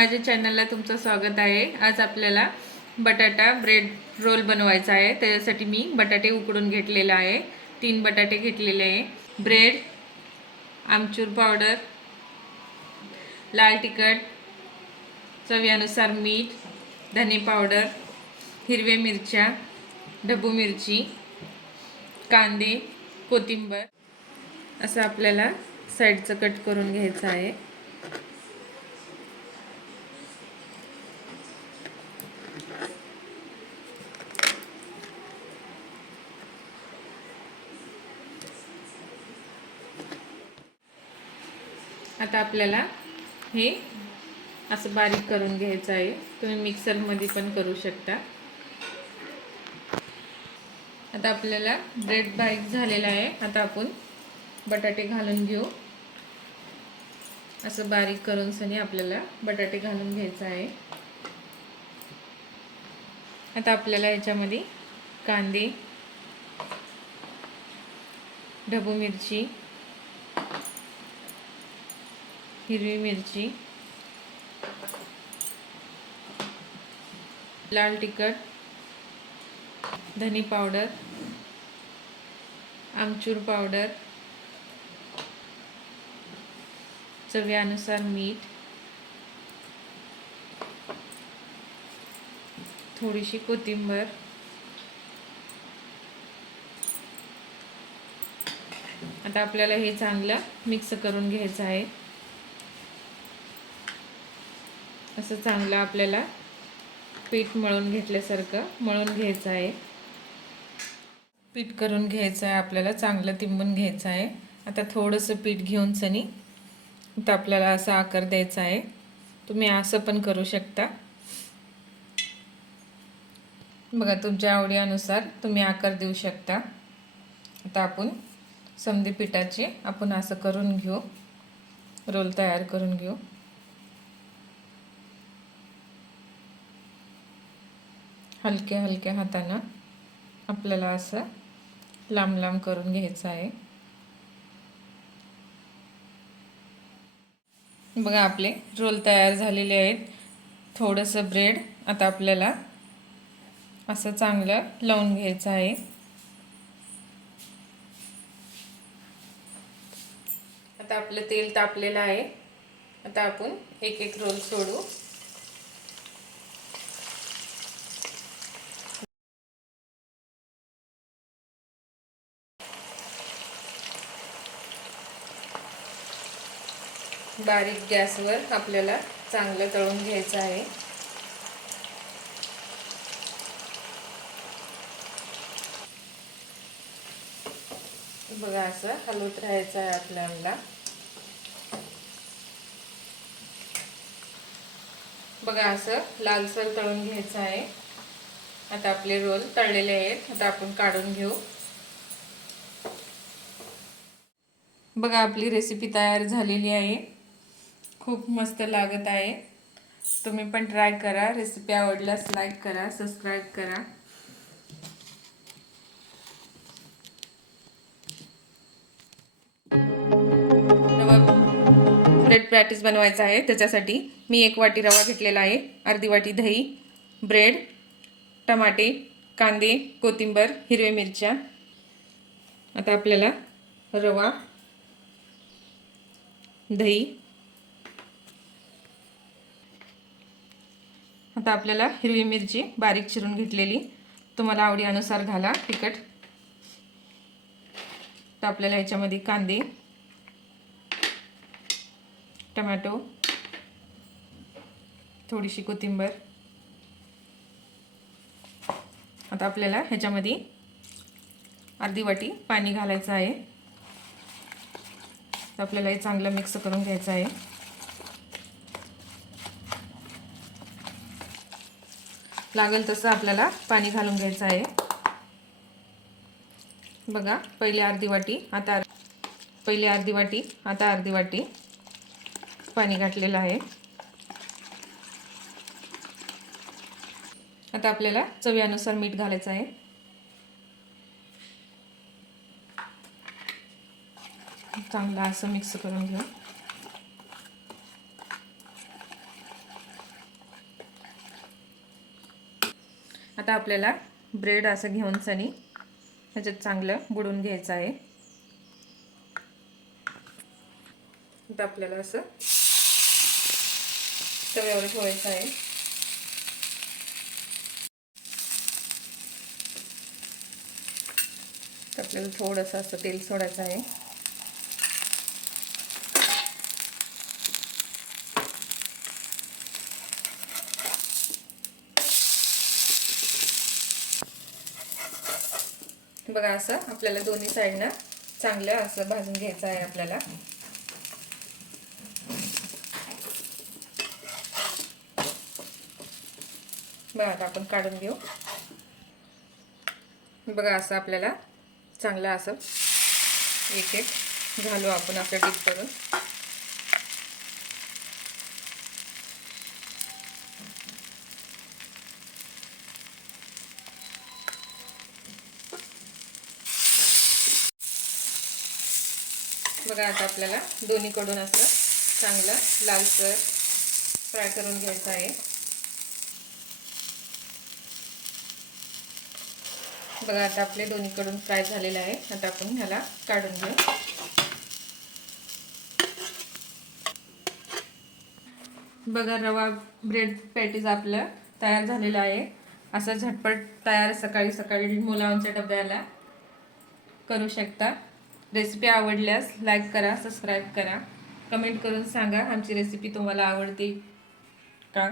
माझ्या चॅनलला तुमचं स्वागत आहे। आज आपल्याला बटाटा ब्रेड रोल बनवायचा आहे। त्यासाठी मी बटाटे उकडून घेतलेले आहे। 3 बटाटे घेतलेले आहे। ब्रेड, आमचूर पावडर, लाल तिखट, चवीनुसार मीठ, धने पावडर, हिरवे मिरच्या, ढबू मिरची, कांदे, कोथिंबीर असं आपल्याला साइडचं कट करून घ्यायचं आहे। आता आपल्याला हे असं बारीक करून घ्यायचं आहे। तुम्ही मिक्सर मध्ये पण करू शकता। आता आपल्याला ब्रेड बारीक झालेला आहे। आता आपण बटाटे घालून घेऊ। असं बारीक करून सनी आपल्याला बटाटे घालून घ्यायचं आहे। आता आपल्याला याच्यामध्ये कांदे, ढबू मिरची, हिरवी मिरची, लाल तिखट, धनी पावडर, आमचूर पावडर, चवीनुसार मीठ, थोडीशी कोथिंबीर, आता आपल्याला हे चांगलं मिक्स करून घ्यायचं आहे। असं चांगलं आपल्याला पीठ मळून घेतल्यासारखं मळून घ्यायचं आहे। पीठ करून घ्यायचं आहे आपल्याला, चांगलं तिंबून घ्यायचं आहे। आता थोडंसं पीठ घेऊन सनी आता आपल्याला असा आकार द्यायचा आहे। तुम्ही असं पण करू शकता। बघा, तुमच्या आवडीनुसार तुम्ही आकार देऊ शकता। आता आपण समधी पिठाचे आपण असं करून घेऊ, रोल तयार करून घेऊ। हलक्या हलक्या हाताने आपल्याला असं लांब लांब करून घ्यायचं आहे। बघा, आपले रोल तयार झालेले आहेत। थोडंसं ब्रेड आता आपल्याला असं चांगलं लावून घ्यायचं आहे। आता आपलं तेल तापलेलं आहे। आता आपण एक एक रोल सोडू। बारीक गॅसवर आपल्याला चांगलं तळून घ्यायचं आहे। बघा, असं हलवत राहायचं आहे आपल्याला। बघा, असं लालसर तळून घ्यायचं आहे। आता आपले रोल तळलेले आहेत। आता आपण काढून घेऊ। बघा, आपली रेसिपी तयार झालेली आहे। खूप मस्त लागत आहे। तुम्ही पण ट्राय करा। रेसिपी आवडल्यास लाईक करा, सबस्क्राइब करा। ब्रेड पॅटीस बनवायचा आहे। त्याच्यासाठी मी 1 वाटी रवा घेतलेला आहे, अर्धी वाटी दही, ब्रेड, टमाटे, कांदे, कोथिंबीर, हिरवे मिरच्या। आता आपल्याला रवा, दही, आता आपल्याला हिरवी मिरची बारीक चिरून घेतलेली, तुम्हाला आवडीनुसार घाला तिखट। तर आपल्याला याच्यामध्ये कांदे, टोमॅटो, थोडीशी कोथिंबीर, आता आपल्याला ह्याच्यामध्ये अर्धी वाटी पाणी घालायचं आहे। तर आपल्याला हे चांगलं मिक्स करून घ्यायचं आहे। लागेल तसं आपल्याला पाणी घालून घ्यायचं आहे। बघा, पहिले अर्धी वाटी आता अर्धी वाटी पाणी घातलेलं आहे। आता आपल्याला चवीनुसार मीठ घालायचं आहे। चांगलं असं मिक्स करून घेऊ। आता आपल्याला ब्रेड असं घेऊन सनी ह्याच्यात चांगलं बुडवून घ्यायचं आहे. आता आपल्याला असं तव्यावर ठेवायचं आहे. आपल्याला थोडंसं असं तेल सोडायचं आहे. बघा असं आपल्याला दोन्ही साईडनं चांगलं असं भाजून घ्यायचं आहे आपल्याला. बघा आता आपण काढून घेऊ. बघा असं आपल्याला चांगलं असं एक एक घालू आपण असं डीप करून. बघा आता आपल्याला दोन्हीकडून असं चांगलं लालसर फ्राय करून घ्यायचं आहे. बघा आता आपले दोन्हीकडून फ्राय झालेलं आहे. आता आपण ह्याला काढून घेऊ. बघा रवा ब्रेड पॅटीज आपलं तयार झालेलं आहे. असं झटपट तयार सकाळी सकाळी मुलांच्या डब्याला करू शकता. रेसिपी आवडल्यास लाईक करा, सबस्क्राईब करा, कमेंट करून सांगा आमची रेसिपी तुम्हाला आवडते का.